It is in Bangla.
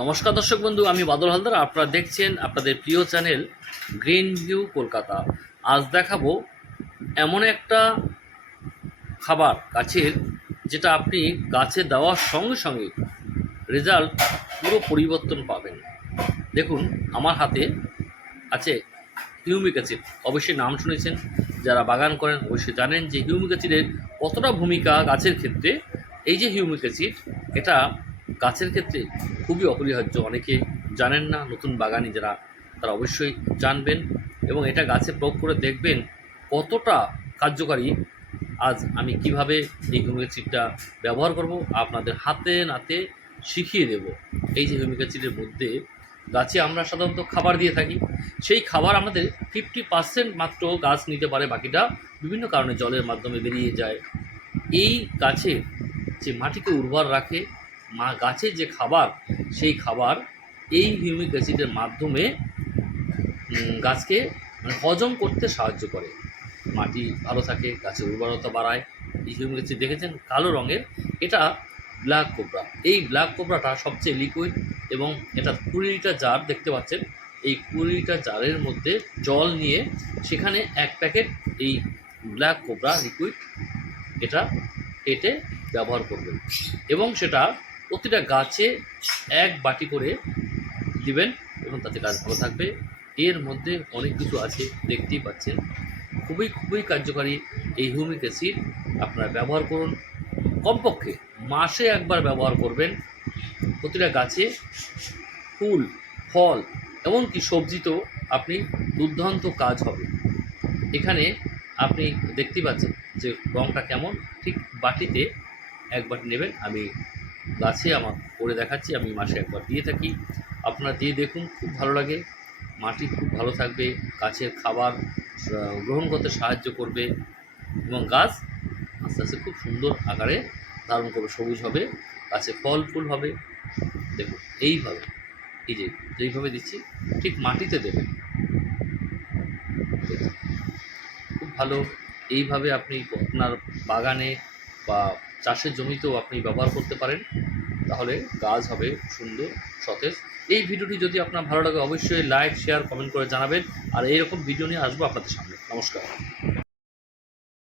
নমস্কার দর্শক বন্ধু, আমি বাদল হালদার। আপনারা দেখছেন আপনাদের প্রিয় চ্যানেল গ্রিন ভিউ কলকাতা। আজ দেখাবো এমন একটা খাবার গাছের, যেটা আপনি গাছে দেওয়ার সঙ্গে সঙ্গে রেজাল্ট পুরো পরিবর্তন পাবেন। দেখুন, আমার হাতে আছে হিউমিক অ্যাসিড। অবশ্যই নাম শুনেছেন, যারা বাগান করেন অবশ্যই জানেন যে হিউমিক অ্যাসিডের কতটা ভূমিকা গাছের ক্ষেত্রে। এই যে হিউমিক অ্যাসিড, এটা গাছের ক্ষেত্রে খুবই অপরিহার্য। অনেকে জানেন না, নতুন বাগানি যারা, তারা অবশ্যই জানবেন এবং এটা গাছে প্রয়োগ করে দেখবেন কতটা কার্যকারী। আজ আমি কীভাবে এই অ্যাসিডটা ব্যবহার করব, আপনাদের হাতে নাতে শিখিয়ে দেব। এই যে অ্যাসিডের মধ্যে গাছে আমরা সাধারণত খাবার দিয়ে থাকি। সেই খাবার আমাদের ফিফটি পার্সেন্ট মাত্র গাছ নিতে পারে, বাকিটা বিভিন্ন কারণে জলের মাধ্যমে বেরিয়ে যায়। এই গাছের যে মাটিকে উর্বর রাখে মা গাছের যে খাবার, সেই খাবার এই হিউমিক অ্যাসিডের মাধ্যমে গাছকে মানে হজম করতে সাহায্য করে। মাটি ভালো থাকে, গাছের উর্বরতা বাড়ায়। এই হিউমিক অ্যাসিড দেখেছেন? কালো রঙের। এটা ব্ল্যাক কোবরা। এই ব্ল্যাক কোবরাটা সবচেয়ে লিকুইড এবং এটা কুড়ি লিটার জার দেখতে পাচ্ছেন। এই কুড়ি লিটার জারের মধ্যে জল নিয়ে সেখানে এক প্যাকেট এই ব্ল্যাক কোবরা লিকুইড এটা কেটে ব্যবহার করবেন। এবং সেটা প্রতিটা গাছে এক বাটি করে দিবেন এবং তাতে গাছ ভালো থাকবে। এর মধ্যে অনেক কিছু আছে, দেখতেই পাচ্ছেন। খুবই খুবই কার্যকারী এই হিউমিক অ্যাসিড আপনারা ব্যবহার করুন। কমপক্ষে মাসে একবার ব্যবহার করবেন। প্রতিটা গাছে ফুল, ফল, এমনকি সবজিতেও আপনি দুর্দান্ত কাজ হবে। এখানে আপনি দেখতেই পাচ্ছেন যে রঙটা কেমন। ঠিক বাটিতে এক বাটি নেবেন, আমি গাছে আমার করে দেখাচ্ছি, আমি মাসে একবার দিয়ে থাকি। আপনারা দিয়ে দেখুন, খুব ভালো লাগে। মাটি খুব ভালো থাকবে, গাছের খাবার গ্রহণ করতে সাহায্য করবে এবং গাছ আস্তে আস্তে খুব সুন্দর আকারে ধারণ করবে, সবুজ হবে, গাছে ফল, ফুল হবে। দেখুন, এইভাবে, এই যে যেইভাবে দিচ্ছি, ঠিক মাটিতে দেবেন। খুব ভালো। এইভাবে আপনি আপনার বাগানে বা চাষের জমিতেও আপনি ব্যবহার করতে পারেন, তাহলে গাছ হবে সুন্দর, সতেজ। এই ভিডিওটি যদি আপনার ভালো লাগে, অবশ্যই লাইক শেয়ার কমেন্ট করে জানাবেন। আর এইরকম ভিডিও নিয়ে আসব আপনাদের সামনে। নমস্কার।